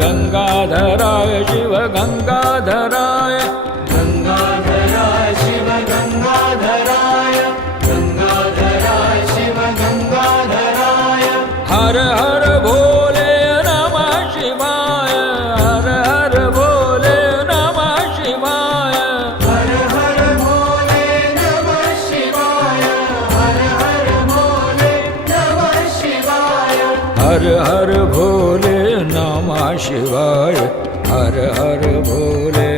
गंगाधराय शिव गंगाधराय गंगाधराय शिव गंगाधराय गंगाधराय शिव गंगाधराय हर हर भोले नमः शिवाय हर हर भोले नमः शिवाय हर हर भोले नमः शिवाय हर हर भोले नमः शिवाय हर हर भोले नमः शिवाय हर हर भोले